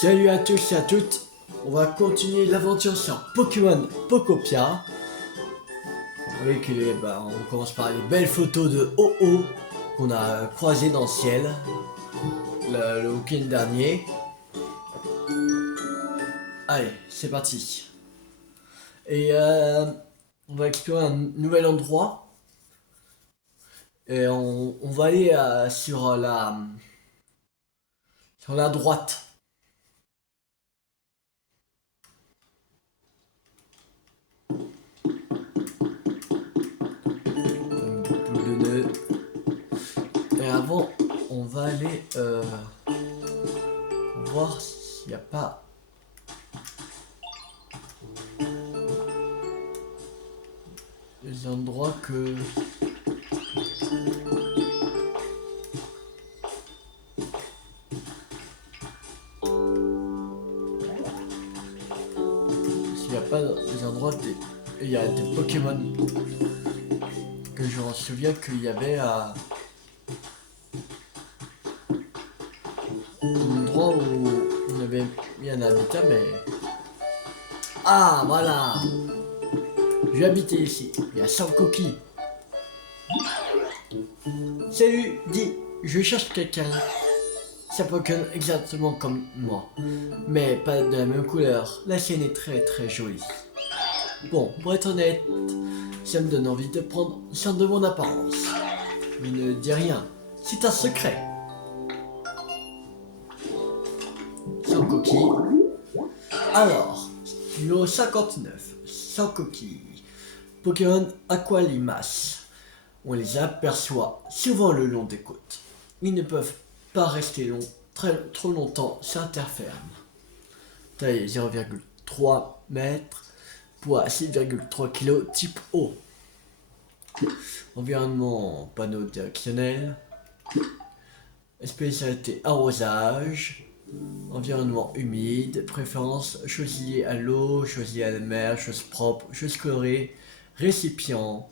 Salut à tous et à toutes, on va continuer l'aventure sur Pokémon Pokopia. Avec on commence par les belles photos de Ho-Oh qu'on a croisées dans le ciel le week-end dernier. Allez, c'est parti. Et on va explorer un nouvel endroit. Et on va aller sur la droite. Et avant, on va aller voir s'il n'y a pas des endroits que... S'il n'y a pas des endroits... Il y a des Pokémon que je me souviens qu'il y avait à... un endroit où on avait mis un habitat, mais... Ah, voilà! Je vais habiter ici. Il y a 100 coquilles. Salut, dis, je cherche quelqu'un. Ça Pokémon exactement comme moi, mais pas de la même couleur. La sienne est très très jolie. Bon, pour être honnête, ça me donne envie de prendre soin de mon apparence. Mais ne dis rien, c'est un secret. Sans coquille. Alors, numéro 59, sans coquille. Pokémon Aqualimas. On les aperçoit souvent le long des côtes. Ils ne peuvent pas rester trop longtemps sur terre ferme. Taille 0,3 mètres, poids 6,3 kg, type eau. Environnement panneau directionnel. Spécialité arrosage. Environnement humide. Préférence choses liées à l'eau, choses liées à la mer, choses propres, choses colorées. Récipient,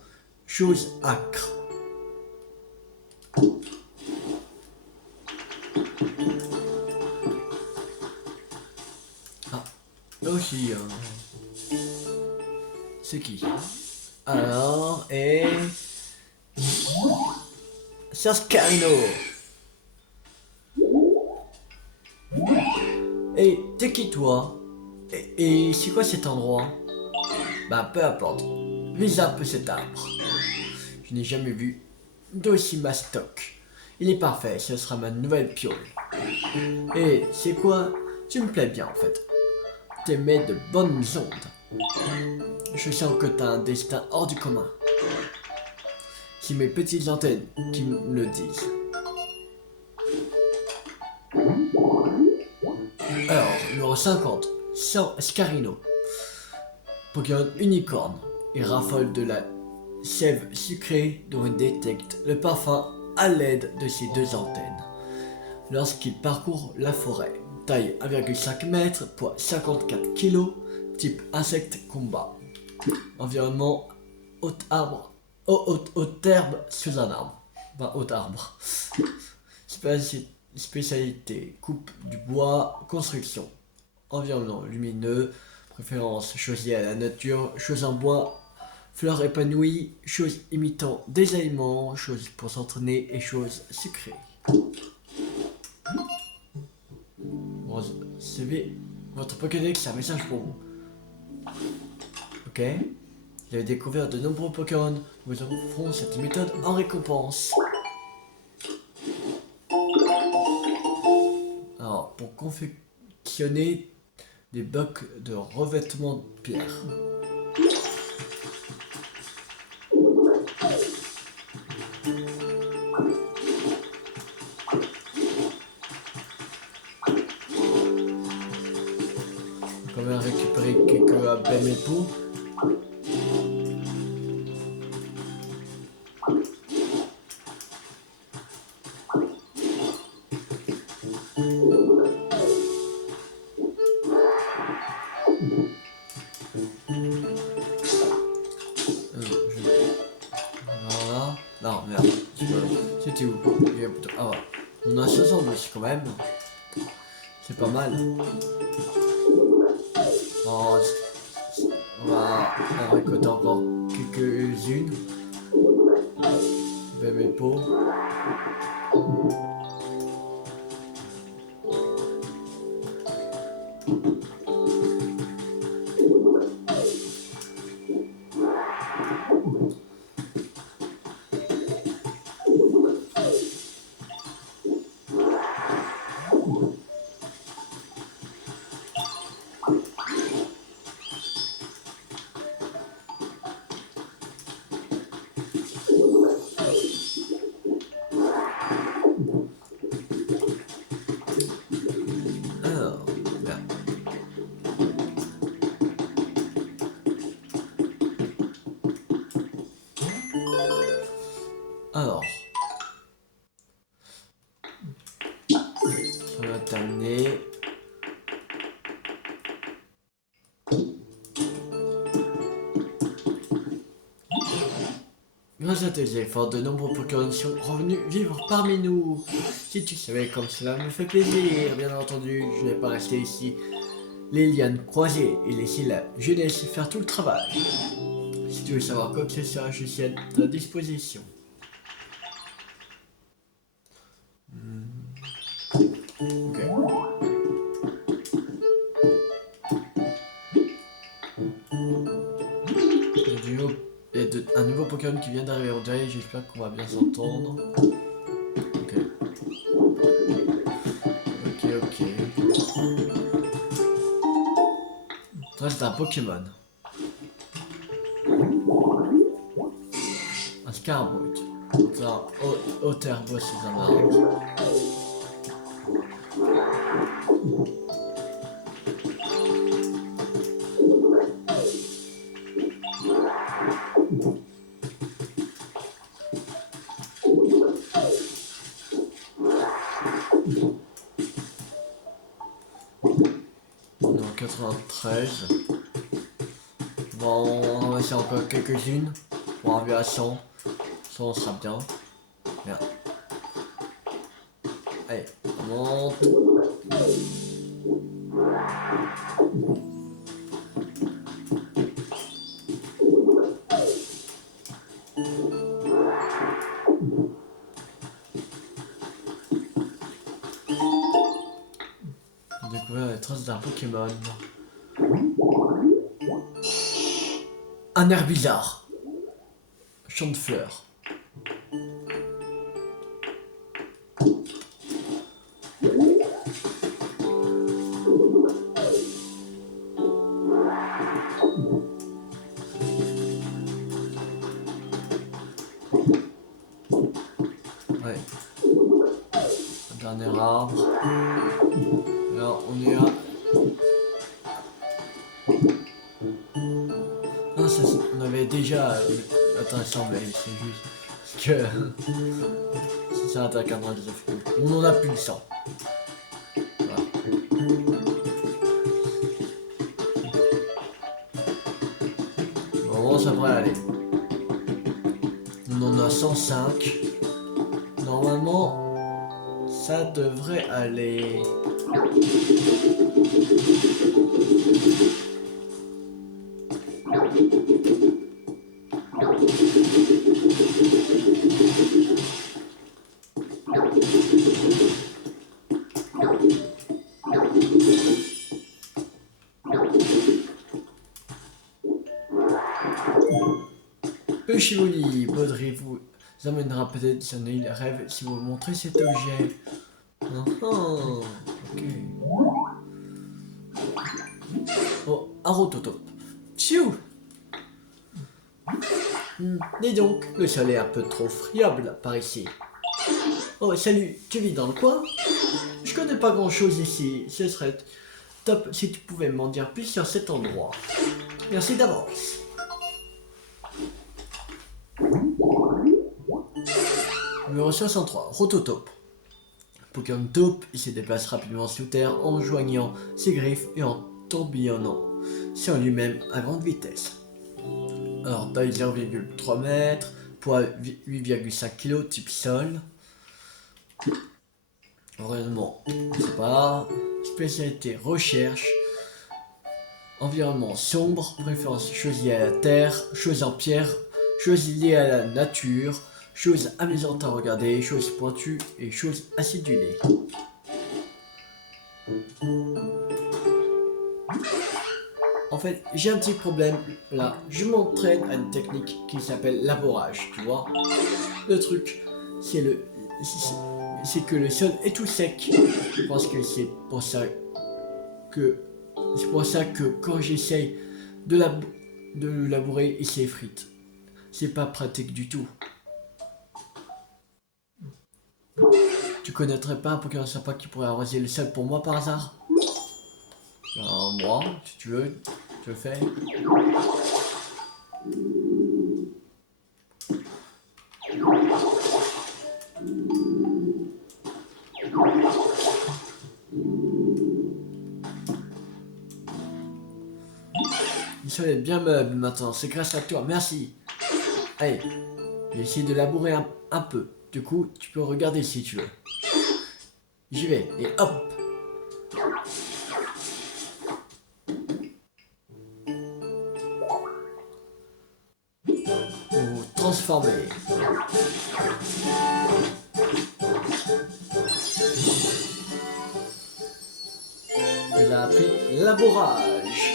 choses âcres. Ah, là aussi, c'est qui? Alors, et... Sascarino. Et t'es qui toi? Et c'est quoi cet endroit? Bah peu importe, vise un peu cet arbre. Je n'ai jamais vu d'aussi mastoc. Il est parfait, ce sera ma nouvelle piole. Et c'est quoi? Tu me plais bien en fait. T'émets de bonnes ondes. Je sens que t'as un destin hors du commun. C'est mes petites antennes qui me le disent. Alors, numéro 50, Scarino. Pokémon unicorne. Il raffole de la sève sucrée dont il détecte le parfum à l'aide de ses deux antennes. Lorsqu'il parcourt la forêt, taille 1,5 m, poids 54 kg, type insecte combat. Environnement haute arbre, haute herbe sous un arbre. Enfin, haute arbre. Spécialité coupe du bois, construction. Environnement lumineux, préférence choses liées à la nature, choses en bois, fleurs épanouies, choses imitant des aliments, choses pour s'entraîner et choses sucrées. Recevez votre Pokédex, c'est un message pour vous. Ok. Vous avez découvert de nombreux Pokémon. Nous offrons cette méthode en récompense. Alors, pour confectionner des blocs de revêtement de pierre. On va récupérer quelques belles époux. Voilà. Non, merde. C'était où? Ah ouais. On a 72 quand même. C'est pas mal. Oh, on va en récolter encore quelques-unes. Je vais mes pots. Alors, là. Alors, ça va terminer. Grâce à tes efforts, de nombreux Pokémon sont revenus vivre parmi nous. Si tu savais comme cela me fait plaisir, bien entendu, je n'ai pas resté ici les lianes croisées et laisser la jeunesse faire tout le travail. Si tu veux savoir quoi que ce soit, je suis à ta disposition. Ok. Il y a un nouveau Pokémon qui vient d'arriver en direct, j'espère qu'on va bien s'entendre. Ok. Ok. Ça c'est un Pokémon. Un Scarbrut. C'est un Otterbo, c'est un arbre. On est en 93. Bon, on va essayer encore quelques-unes pour arriver à 100. 100 sera bien. Merde. Allez, on monte. J'ai découvert les traces d'un Pokémon. Un air bizarre. Champ de fleurs. Ouais. Un dernier arbre. Alors on est à... Non, ça, on avait déjà... Attends, il semblait, c'est juste que... si ça attaque un drôle de fou. On en a plus de 100. Voilà. Bon, ça devrait aller. On en a 105. Normalement, ça devrait aller. Chivoli, Baudry vous amènera peut-être sur une île rêve si vous montrez cet objet. Ok. Oh, un rototope. Tchou. Dis donc, le sol est un peu trop friable par ici. Oh, salut, tu vis dans le coin? Je connais pas grand chose ici, ce serait top si tu pouvais m'en dire plus sur cet endroit. Merci d'avance. Numéro 63, Rototope. Pokémon taupe, il se déplace rapidement sous terre en joignant ses griffes et en tourbillonnant sur lui-même à grande vitesse. Alors, taille 0,3 m, poids 8,5 kg, type sol. Heureusement, c'est pas spécialité recherche, environnement sombre, préférence choses liées à la terre, choses en pierre, choses liées à la nature, choses amusantes à regarder, choses pointues et choses acidulées. En fait, j'ai un petit problème là. Je m'entraîne à une technique qui s'appelle labourage, tu vois. Le truc, c'est c'est que le sol est tout sec. Je pense que que c'est pour ça que quand j'essaye de le labourer, il s'effrite. C'est pas pratique du tout. Tu connaîtrais pas un Pokémon sympa qui pourrait arroser le sol pour moi par hasard? Moi, si tu veux, je le fais. Le sol est bien meuble maintenant, c'est grâce à toi, merci. Allez, j'ai essayé de labourer un peu. Du coup, tu peux regarder si tu veux. J'y vais, et hop! Pour transformer. Il a appris labourage.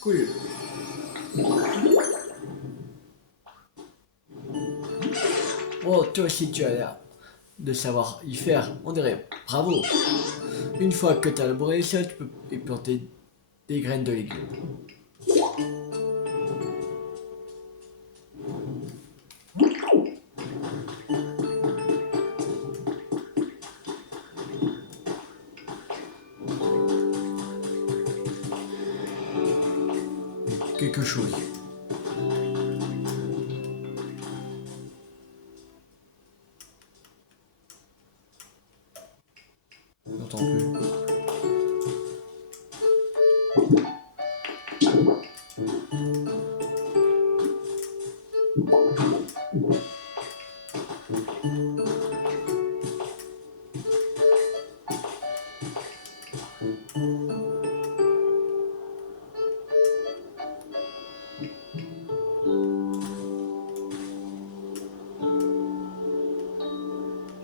Cool. Oh, toi aussi tu as l'air de savoir y faire. On dirait bravo. Une fois que tu as labouré le sol, tu peux y planter des graines de légumes. Quelque chose. Je n'entends plus.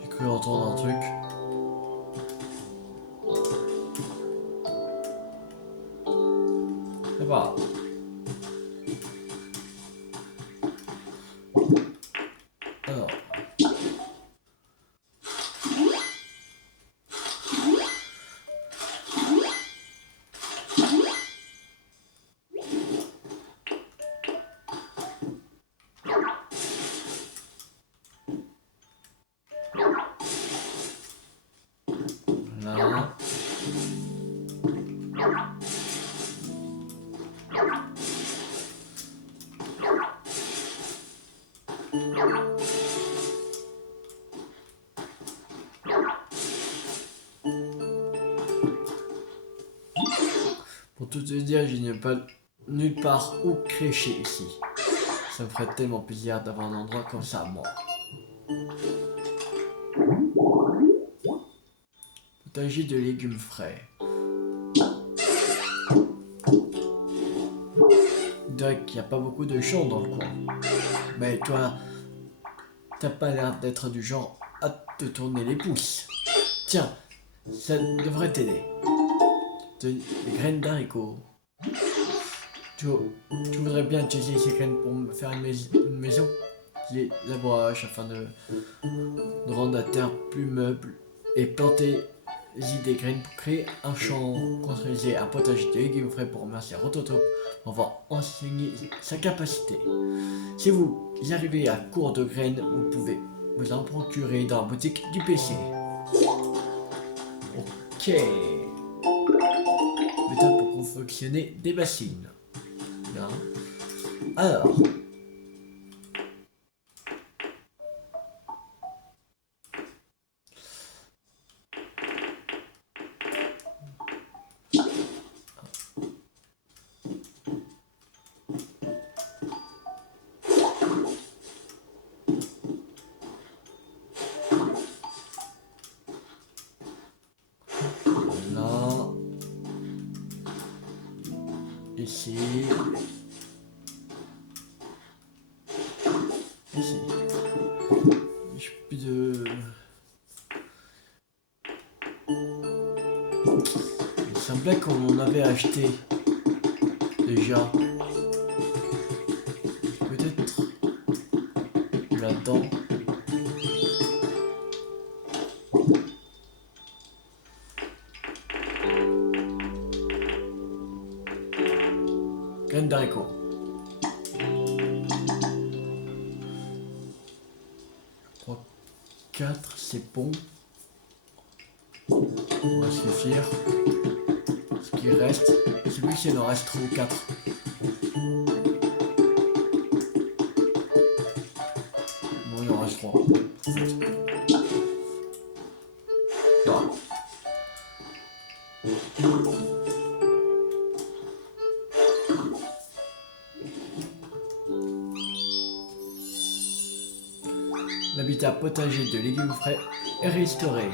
J'ai cru entendre un truc. C'est pas grave. Alors. Là. Pour tout te dire, je n'ai pas nulle part où crécher ici. Ça me ferait tellement plaisir d'avoir un endroit comme ça, moi. Potager de légumes frais. Je dirais qu'il n'y a pas beaucoup de champs dans le coin. Mais toi, t'as pas l'air d'être du genre à te tourner les pouces. Tiens, ça devrait t'aider. Des graines d'haricots. Tu, tu voudrais bien utiliser ces graines pour me faire une maison? Les labourage afin de rendre la terre plus meuble et planter des graines pour créer un champ, construisez un potager de légumes frais pour remercier Rototo. On va enseigner sa capacité. Si vous y arrivez à court de graines, vous pouvez vous en procurer dans la boutique du PC. Ok. Méthode pour confectionner des bassines. Bien. Alors. Là. Ici. Ici. J'ai plus de... Il semblait qu'on en avait acheté déjà. Peut-être là-dedans. Graine d'haricot. 3, 4, c'est bon. On va suffire. Ce qui reste, c'est lui qu'il en reste 3 ou 4. Bon, il en reste 3. Non. L'habitat potager de légumes frais est restauré.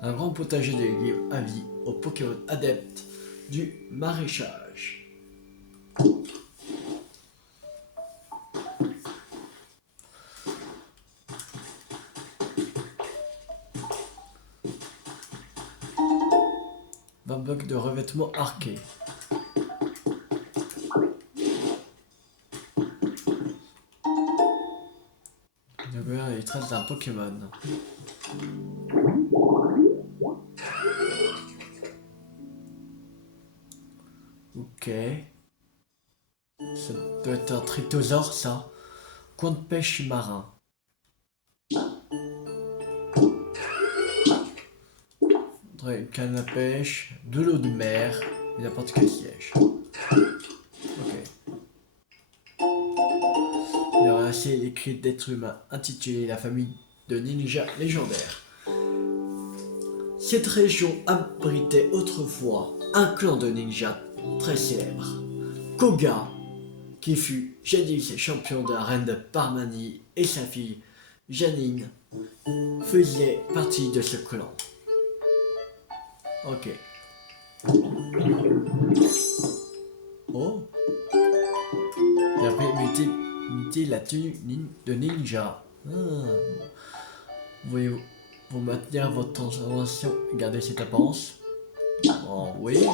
Un grand potager de légumes à vie aux Pokémon adeptes du maraîchage. Blocs de revêtement arqué. Il trace d'un Pokémon. Ok. Ça doit être un tryptosaure, ça. Coin de pêche marin. Une canne à pêche, de l'eau de mer et n'importe quel siège. Ok. Il y aura assez écrit d'êtres humains intitulé La famille de ninjas légendaires. Cette région abritait autrefois un clan de ninjas très célèbre, Koga, qui fut jadis champion de la reine de Parmanie, et sa fille Janine faisait partie de ce clan. Ok. Oh. Et après muter la tenue de ninja. Ah. Vous maintenir votre transformation et garder cette apparence? Oh oui.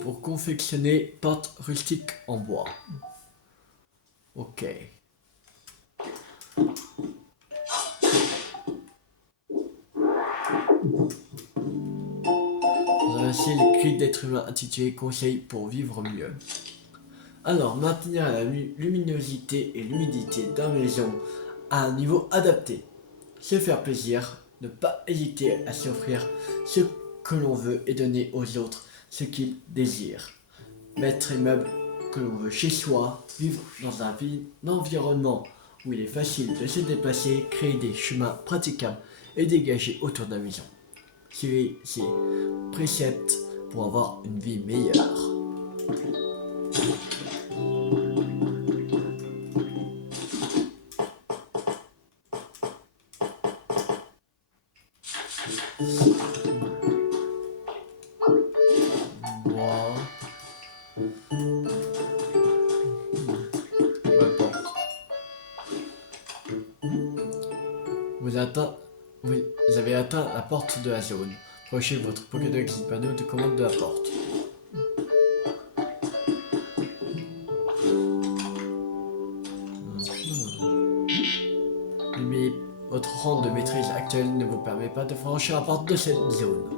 Pour confectionner pâte rustique en bois. Ok. Vous avez aussi les cris d'être humain intitulé Conseil pour vivre mieux. Alors, maintenir la luminosité et l'humidité dans la maison à un niveau adapté. Se faire plaisir, ne pas hésiter à s'offrir ce que l'on veut et donner aux autres ce qu'ils désirent. Mettre les meubles que l'on veut chez soi, vivre dans un environnement où il est facile de se déplacer, créer des chemins praticables et dégagés autour de la maison. Suivez ces préceptes pour avoir une vie meilleure. Vous avez atteint la porte de la zone. Approchez votre Pokédex du panneau de commande de la porte. Mais votre rang de maîtrise actuel ne vous permet pas de franchir la porte de cette zone.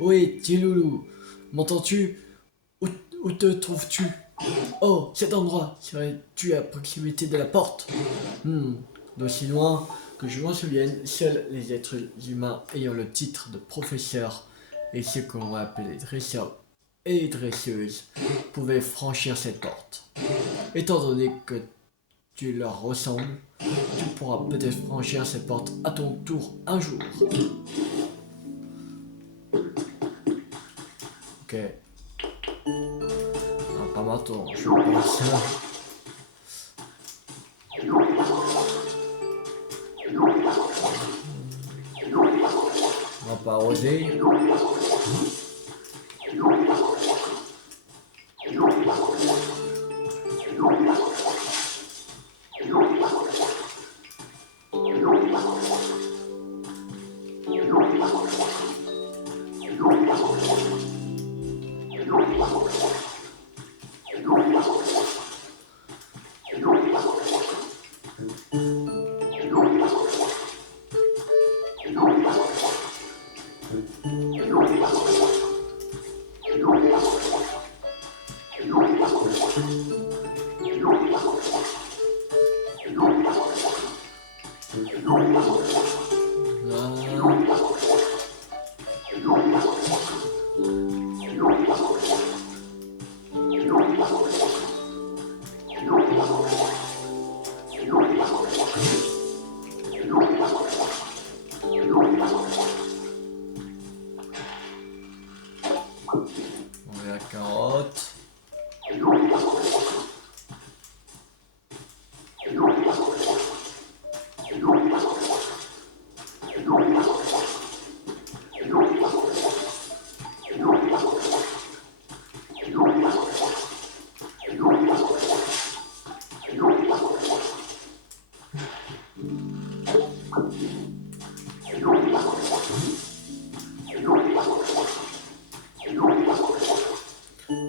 Oui, petit loulou, m'entends-tu? Où te trouves-tu? Oh, cet endroit, serais-tu à proximité de la porte? D'aussi loin Que je m'en souvienne, seuls les êtres humains ayant le titre de professeur et ceux que l'on appelle les dresseurs et les dresseuses pouvaient franchir cette porte. Étant donné que tu leur ressembles, tu pourras peut-être franchir cette porte à ton tour un jour. Ok. Ah, pas maintenant, je pense. On va pas oser. On met la carotte.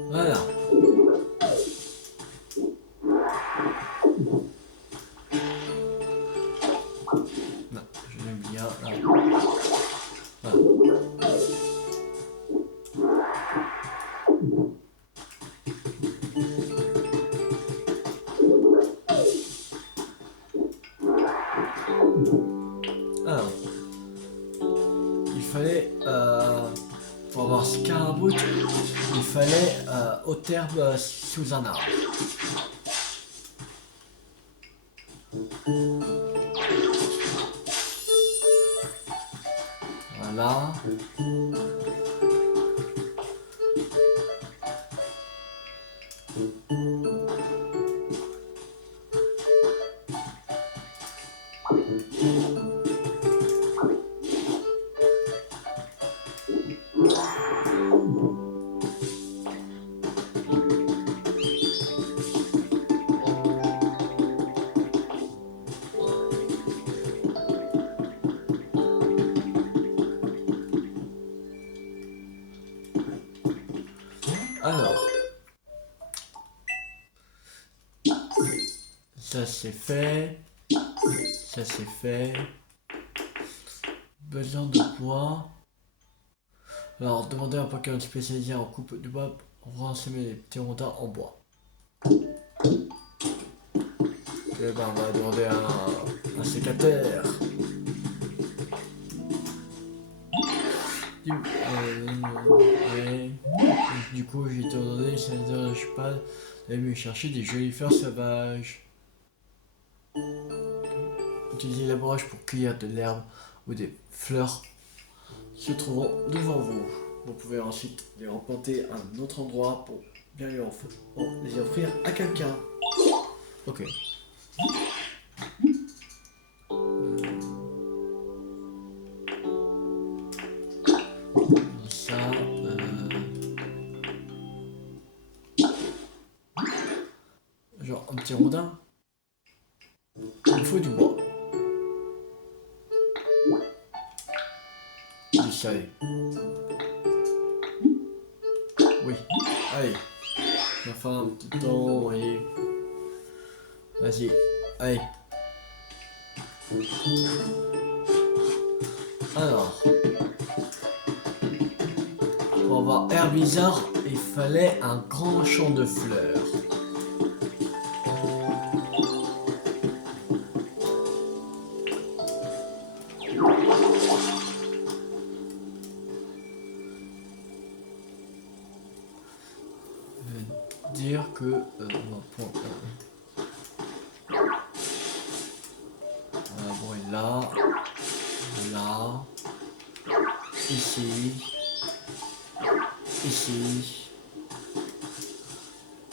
Voilà. Non, je l'aime bien là. Voilà. Alors, il fallait pour avoir Scarabout, il fallait au terme sous un arbre. Voilà. Alors, ça c'est fait, ça c'est fait. Besoin de bois. Alors, demandez à un Pokémon spécialisé en coupe de bois pour ensommer les petits rondins en bois. Et ben, on va demander à un sécateur. Ouais. Du coup, j'ai été ordonné, ça ne dérange pas d'aller me chercher des jolies fleurs sauvages. Utilisez la broche pour cueillir de l'herbe ou des fleurs se trouvant devant vous. Vous pouvez ensuite les replanter à un autre endroit pour bien les offrir à quelqu'un. Ok. Ça, genre un petit rondin. Il faut du bois. Du salé. Oui, allez. Ma femme, un petit temps, et... Vas-y, allez. Alors. Pour avoir Herbizarre, il fallait un grand champ de fleurs. Dire que on va prendre bon, et là, ici, ici,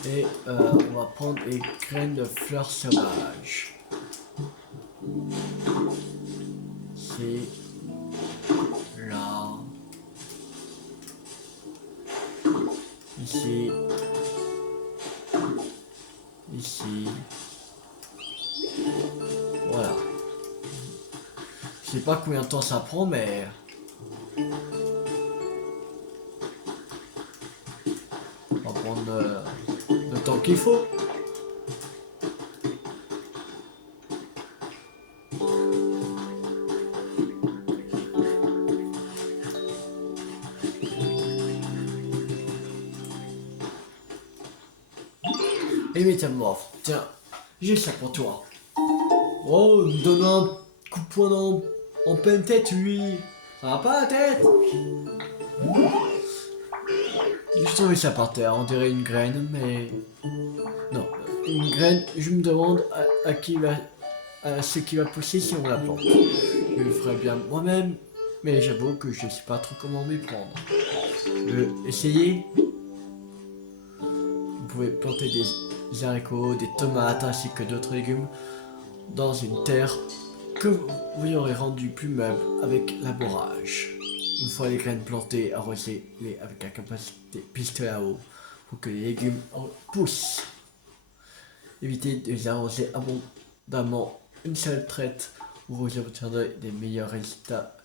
et on va prendre les graines de fleurs sauvages. C'est là, ici, ici, voilà. Je sais pas combien de temps ça prend, mais on va prendre le temps qu'il faut. Et métamorphe, tiens, j'ai ça pour toi. Oh, me donne un coup de poing en pleine tête, lui. Ça va pas la tête? J'ai trouvé ça par terre, on dirait une graine, mais... Non, une graine, je me demande à qui va... à ce qui va pousser si on la plante. Je le ferais bien moi-même, mais j'avoue que je sais pas trop comment m'y prendre. Essayez. Vous pouvez planter des haricots, des tomates ainsi que d'autres légumes dans une terre que vous aurez rendu plus meuble avec labourage. Une fois les graines plantées, arrosez-les avec la capacité pistée à eau pour que les légumes poussent. Évitez de les arroser abondamment une seule traite où vous obtiendrez des meilleurs résultats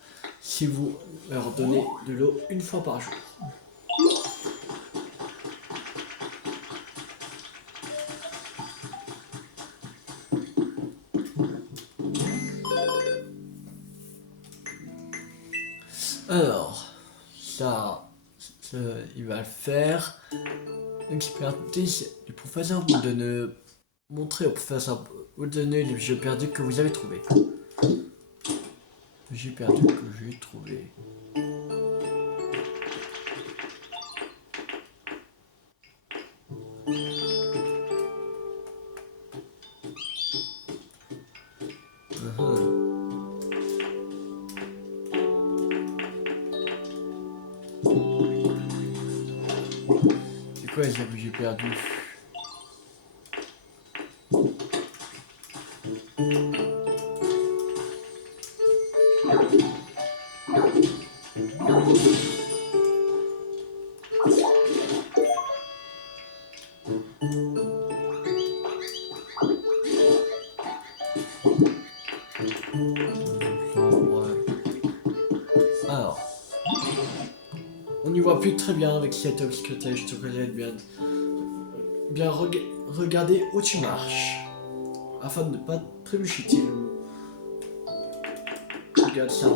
si vous leur donnez de l'eau une fois par jour. Alors, il va le faire. L'expertise du professeur vous donne montrer au professeur vous donner le jeu perdu que vous avez trouvé. Le jeu perdu que j'ai trouvé. C'est quoi les objets perdus? Alors, on n'y voit plus très bien avec cette obscurité, je te connais bien regarder où tu marches, afin de ne pas trébucher. Regarde ça.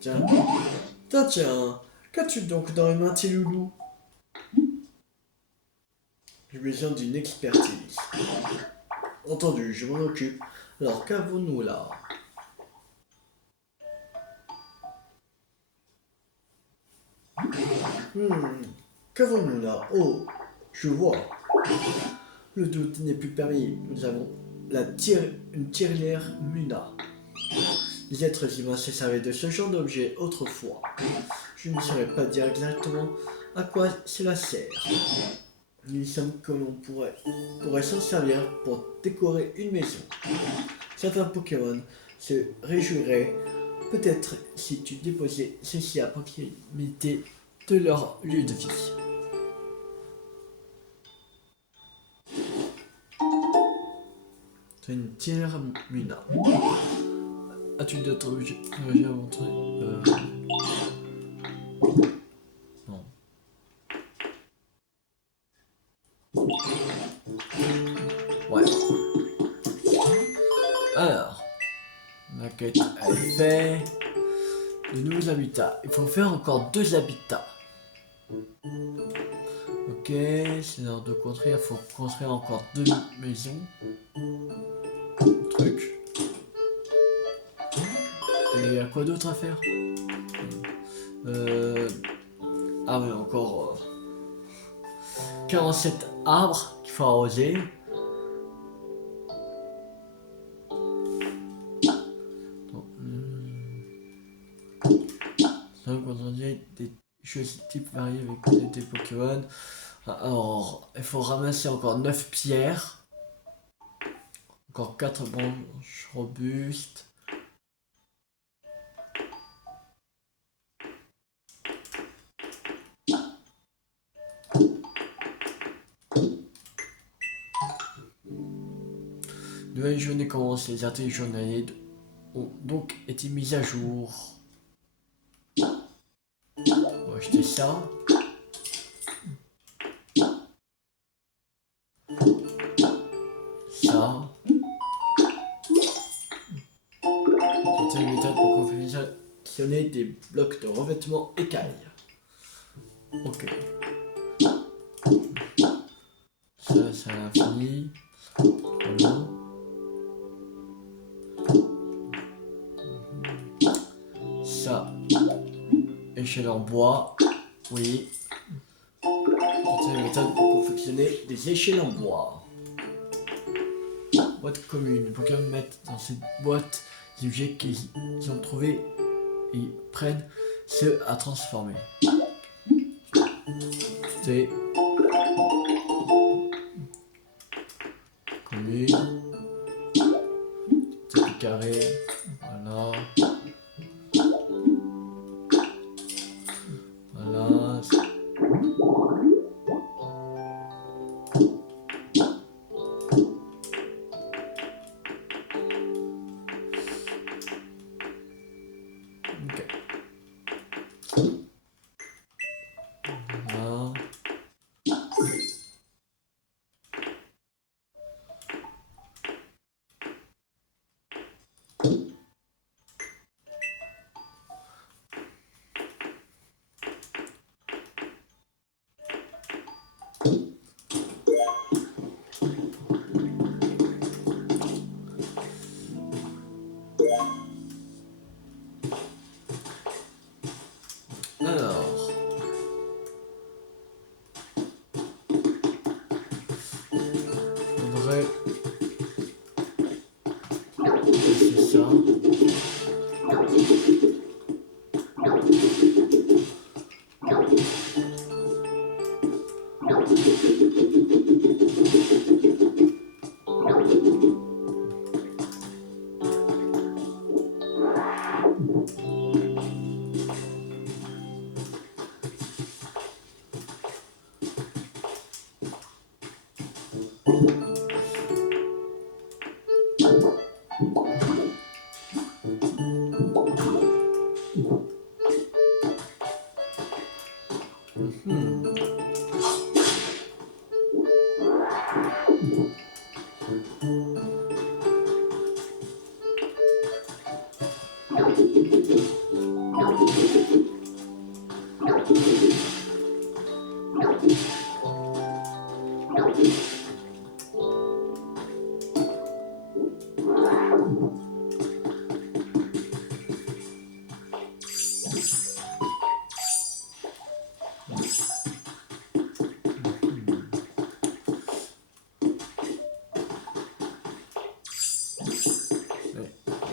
Tiens, tiens, qu'as-tu donc dans les mains, petit loulou? J'ai besoin d'une expertise. Entendu, je m'en occupe. Alors, qu'avons-nous là? Qu'avons-nous là? Oh, je vois. Le doute n'est plus permis. Nous avons une tirelire Muna. Les êtres humains se servaient de ce genre d'objet autrefois. Je ne saurais pas dire exactement à quoi cela sert. Il me semble que l'on pourrait s'en servir pour décorer une maison. Certains Pokémon se réjouiraient peut-être si tu déposais ceci à proximité de leur lieu de vie. C'est une tiare Muna. As-tu d'autres objets à montrer? Non. Ouais. Alors, la quête est faite. De nouveaux habitats. Il faut faire encore 2 habitats. Ok, c'est l'heure de construire. Il faut construire encore 2 maisons. Truc. a quoi d'autre à faire? Ah oui, encore 47 arbres qu'il faut arroser. Des choses type variés avec des Pokémon. Alors, il faut ramasser encore 9 pierres. Encore 4 branches robustes. Nouvelle journée commence, les articles journaliers ont donc été mis à jour. On va acheter ça. Ça. C'est une méthode pour confectionner des blocs de revêtement écailles. Ok. Ça, c'est à l'infini. Voilà. Ça. Échelle en bois. Oui. C'est une méthode pour confectionner des échelles en bois. Boîte commune. Pokémon mettent dans cette boîte des objets qu'ils ont trouvés et prennent ceux à transformer. C'est commune. C'est carré. Voilà. Voilà. Ok. Voilà. Alors, faudrait c'est ça.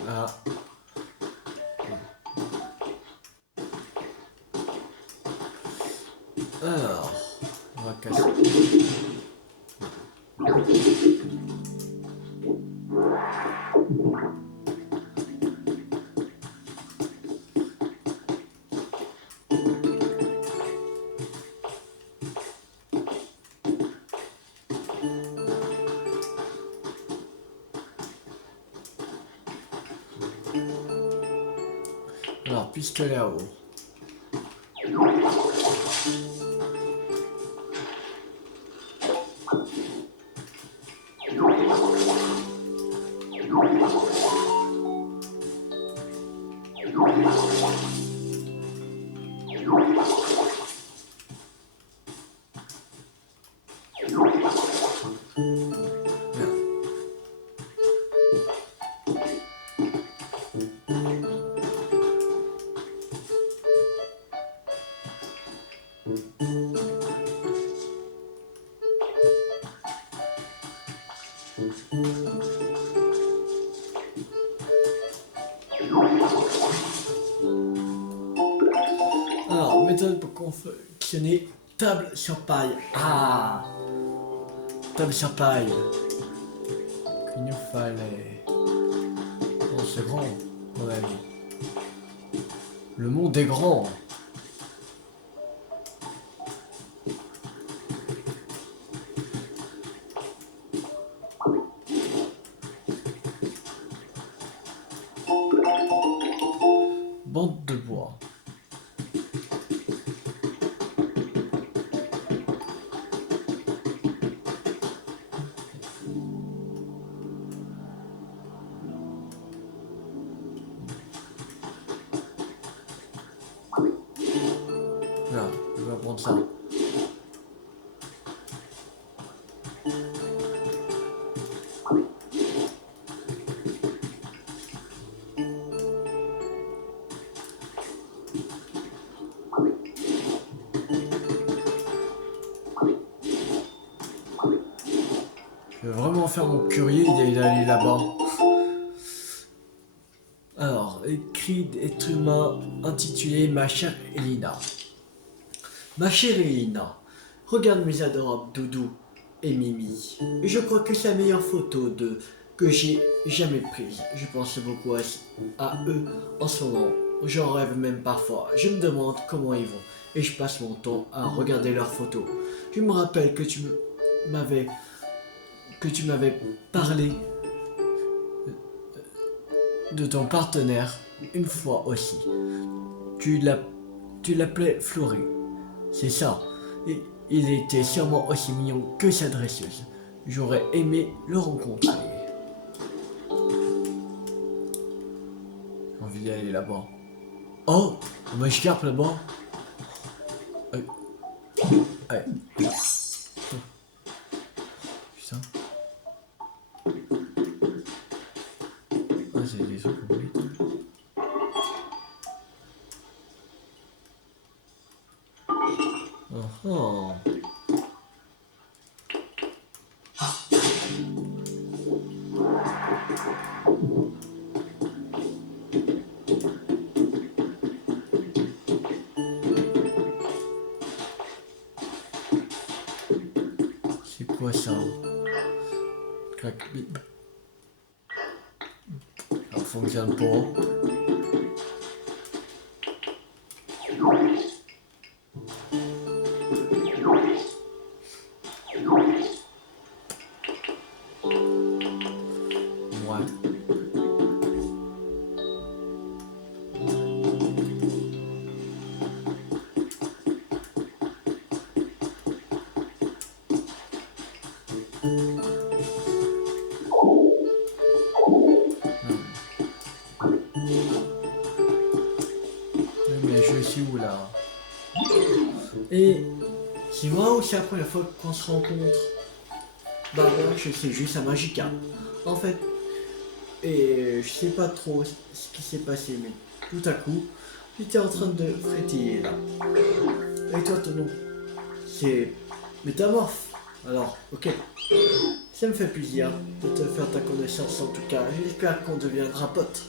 Là. Alors, on va casser. Alors, pistolet à eau. Alors, méthode pour confectionner table sur paille. Ah, table sur paille. Il nous fallait. Oh, c'est grand, quand même. Le monde est grand. Bande de bois. Là, je vais prendre ça. Je vais vraiment faire mon curieux d'aller là-bas. Alors, écrit d'être humain intitulé Ma chère Elina. Ma chère Elina, regarde mes adorables Doudou et Mimi. Je crois que c'est la meilleure photo que j'ai jamais prise. Je pense beaucoup à eux en ce moment. J'en rêve même parfois. Je me demande comment ils vont. Et je passe mon temps à regarder leurs photos. Je me rappelle que m'avais tu m'avais parlé de ton partenaire une fois aussi. Tu l'appelais Floré. C'est ça. Et il était sûrement aussi mignon que sa dresseuse. J'aurais aimé le rencontrer. J'ai envie d'aller là-bas. Oh, un Magikarp là-bas. Allez. Putain. Ah, c'est des trucs comme oh. C'est quoi ça? Clac. Ça fonctionne pas. Mais je suis où là? Et c'est moi ou c'est la première fois qu'on se rencontre? Bah moi je sais juste à Magikarp. En fait, et je sais pas trop ce qui s'est passé, mais tout à coup, j'étais en train de frétiller là. Et toi ton nom? C'est Métamorphe. Alors, ok. Ça me fait plaisir de te faire ta connaissance en tout cas. J'espère qu'on deviendra potes.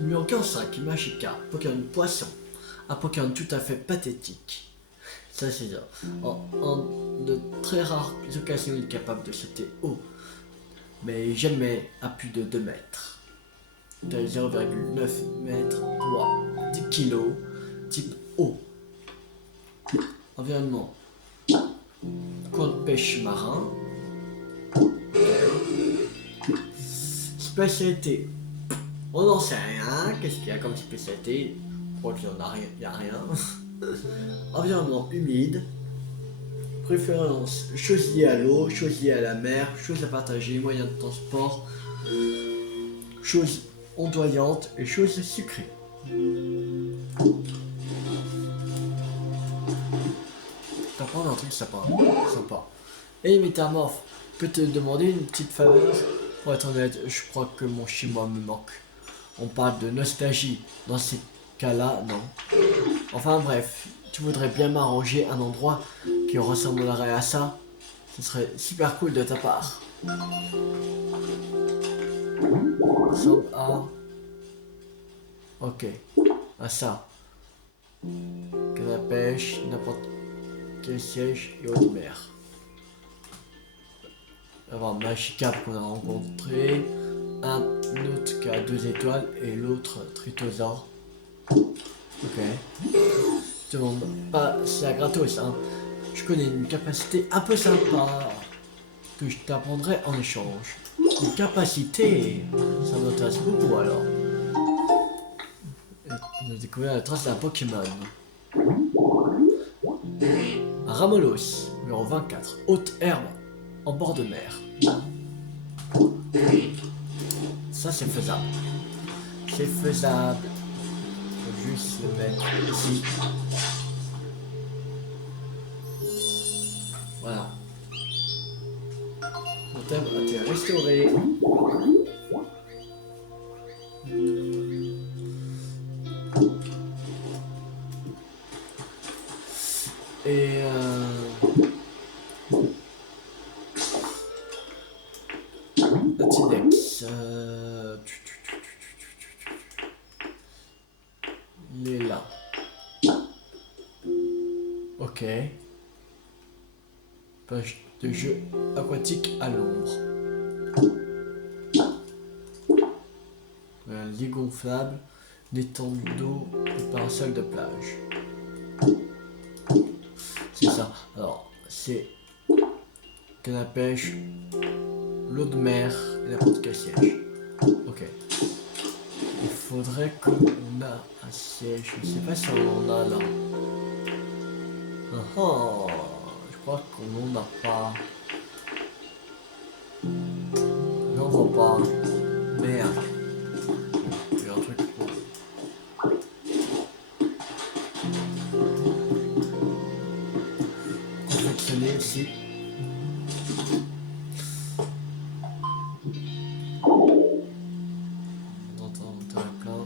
Numéro 45, Magikarp, Pokémon Poisson. Un Pokémon tout à fait pathétique. Ça c'est ça. En de très rares occasions, il est capable de sauter haut. Mais jamais à plus de 2 mètres. De 0,9 mètres, poids 10 kg, type eau. Environnement. Coin de pêche marin. Spécialité. On n'en sait rien. Qu'est-ce qu'il y a comme spécialité? Je crois qu'il n'y a rien. Environnement humide. Préférence, choses liées à l'eau, choses liées à la mer, choses à partager, moyens de transport, choses ondoyantes et choses sucrées. T'apprends un truc sympa. Et Métamorphe, je peux te demander une petite faveur? Pour être honnête, je crois que mon chez moi me manque. On parle de nostalgie. Dans ces cas-là, non. Enfin bref, tu voudrais bien m'arranger un endroit qui ressemblerait à ça. Ce serait super cool de ta part. Ressemble à... Ok, à ça. Canne à pêche, n'importe quel siège et haute mer. On va avoir Magikarp qu'on a rencontré. Un autre qui a 2 étoiles et l'autre Tritosaur. Ok. Je te demande pas, c'est gratos, hein. Je connais une capacité un peu sympa que je t'apprendrai en échange. Une capacité, ça m'intéresse beaucoup alors. On a découvert la trace d'un Pokémon. Un Ramolos, numéro 24, haute herbe, en bord de mer. Ça c'est faisable. C'est faisable. Faut juste le mettre ici. Voilà. Mon thème a été restauré. Et Tidex. Il est là. Ok. Page de jeu aquatique à l'ombre. Un lit gonflable, d'étendue d'eau et parasol de plage. C'est ça. Alors, c'est canne à pêche, l'eau de mer et n'importe quel siège. Ok. Il faudrait qu'on a un siège. Je sais pas si on en a là. Je crois qu'on n'en a pas. J'en vois pas. Merde. Il y a un truc pour... confectionner ici. On entend plein.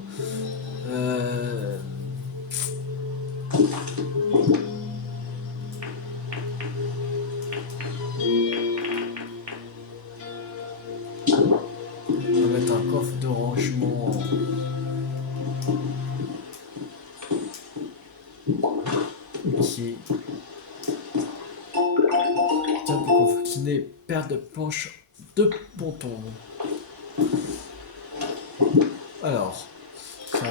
On va mettre un coffre de rangement. Ici. Ça peut confectionner paire de planches de ponton. Alors, ça...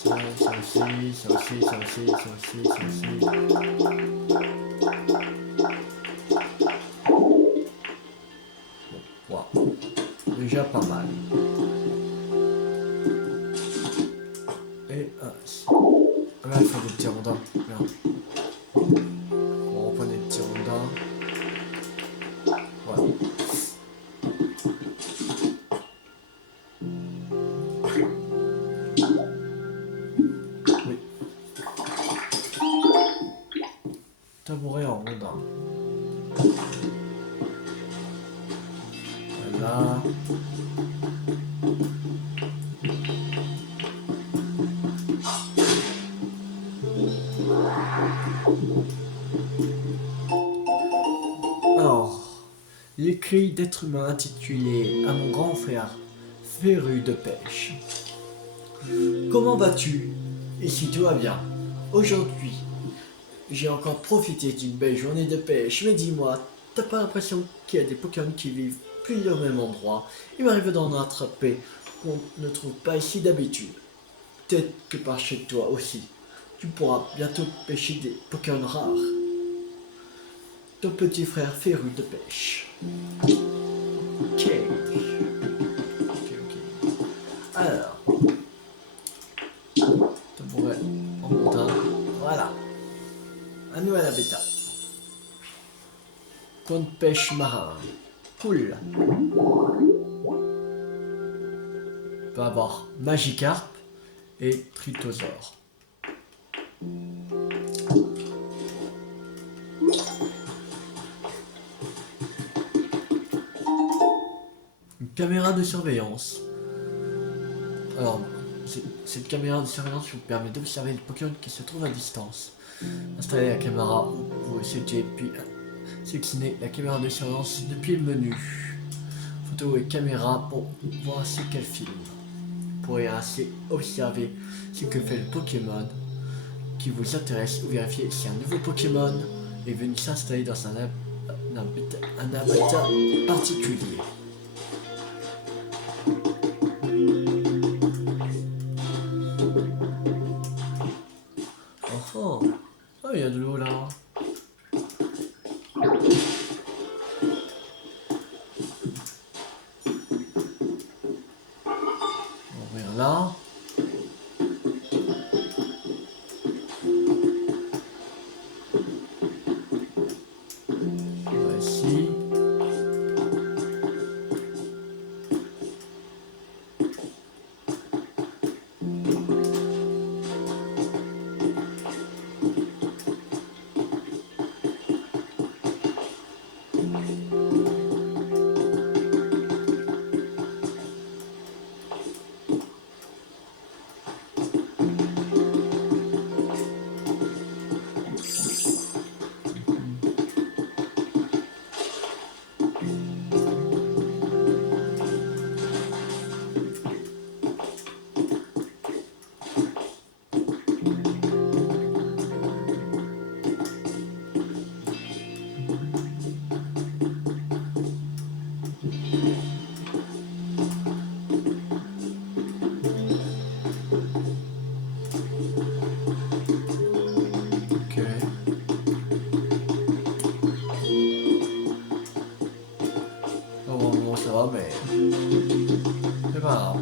Ça aussi, ça aussi, ça aussi, ça aussi, ça aussi. Bon, wow. Déjà pas mal. Et ah là, il faut des petits rondins. Merde. On reprend des petits rondins. Voilà. Oui. Tabouret en rondin. Voilà. Alors, l'écrit d'être humain intitulé à mon grand frère, féru de pêche. Comment vas-tu? Ici tout va bien. Aujourd'hui, j'ai encore profité d'une belle journée de pêche, mais dis-moi, t'as pas l'impression qu'il y a des Pokémon qui vivent plus au même endroit? Il m'arrive d'en attraper qu'on ne trouve pas ici d'habitude. Peut-être que par chez toi aussi, tu pourras bientôt pêcher des Pokémon rares. Ton petit frère féru de pêche. Ok. Alors, tabouret en montagne. Voilà. Un nouvel habitat. Coin de pêche marin. Cool. On peut avoir Magikarp et Tritosaur. Une caméra de surveillance. Alors, cette caméra de surveillance vous permet d'observer les Pokémon qui se trouvent à distance. Installez la caméra où vous souhaitez, puis sélectionnez la caméra de surveillance depuis le menu. Photo et caméra pour voir ce qu'elle filme. Vous pourrez ainsi observer ce que fait le Pokémon qui vous intéresse ou vérifier si un nouveau Pokémon est venu s'installer dans un habitat particulier. Oh, oh, il y a de l'eau là. On va ouvrir là. On va ici. Ok. Oh, bon, ça va, mais c'est pas grave.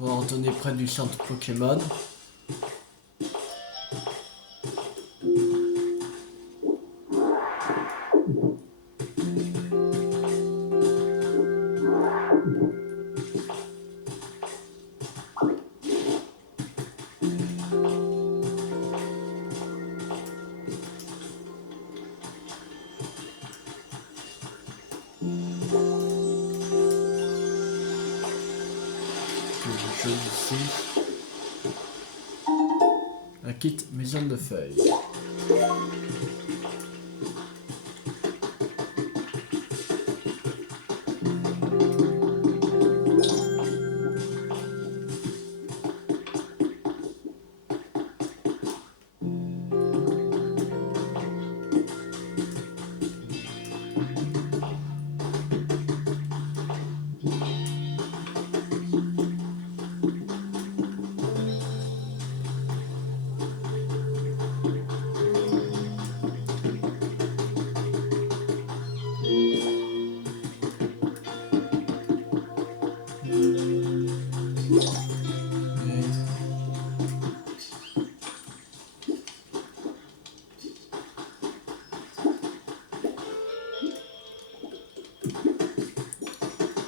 On va retourner près du centre Pokémon. Quelque chose ici. Un kit maison de feuilles.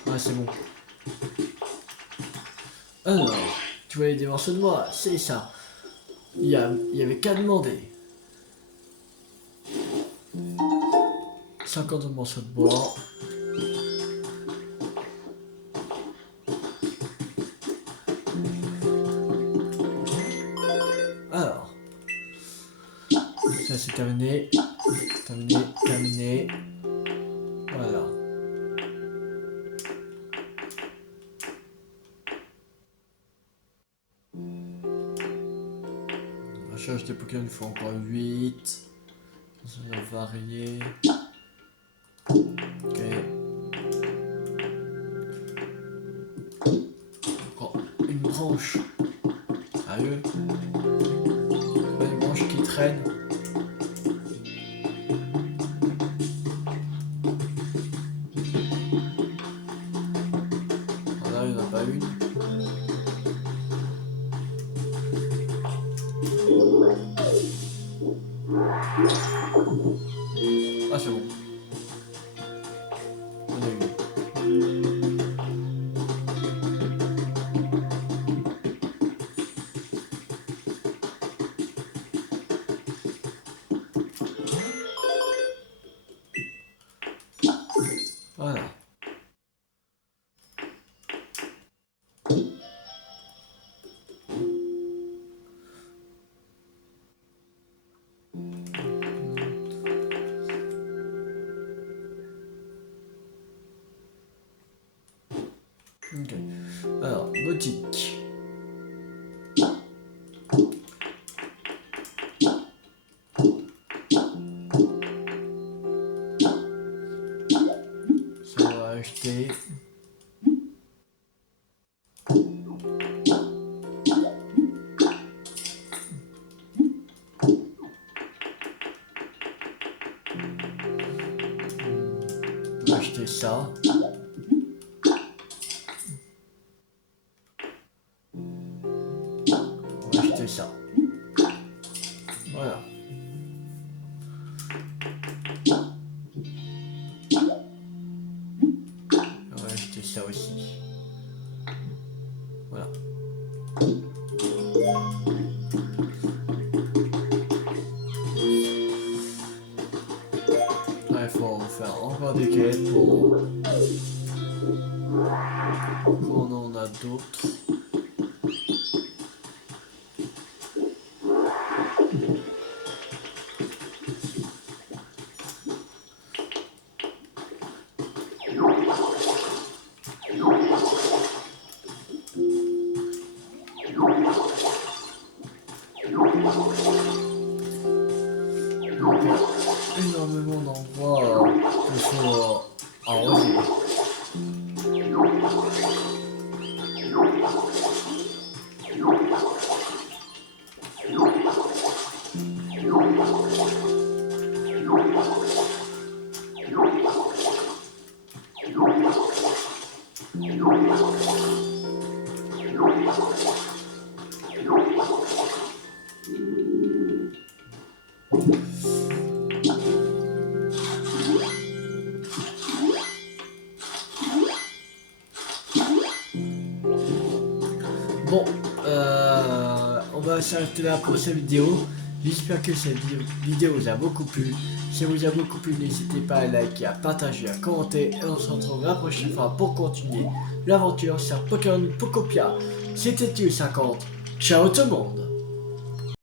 Ouais, c'est bon. Alors, tu voulais des morceaux de bois, c'est ça. Il y avait qu'à demander. 50 morceaux de bois. Alors, ça c'est terminé. Terminé. Voilà. Recherche des Pokémon, il faut encore 8. Ça va varier. Ok. Encore une branche. Sérieux? Une branche qui traîne. Voilà, il n'y en a pas une. Ah, c'est bon. On a une. boutique. Ça va acheter. On va acheter ça. On va acheter ça. Voilà. On va acheter ça aussi. Voilà. Il faut faire encore des quêtes pour qu'on en a d'autres. Donc, énormément d'endroits qu'il faut arroser. Bon, on va s'arrêter là pour cette vidéo. J'espère que cette vidéo vous a beaucoup plu. Si elle vous a beaucoup plu, n'hésitez pas à liker, à partager, à commenter. Et on se retrouve la prochaine fois pour continuer l'aventure sur Pokémon Pokopia. C'était U50. Ciao tout le monde!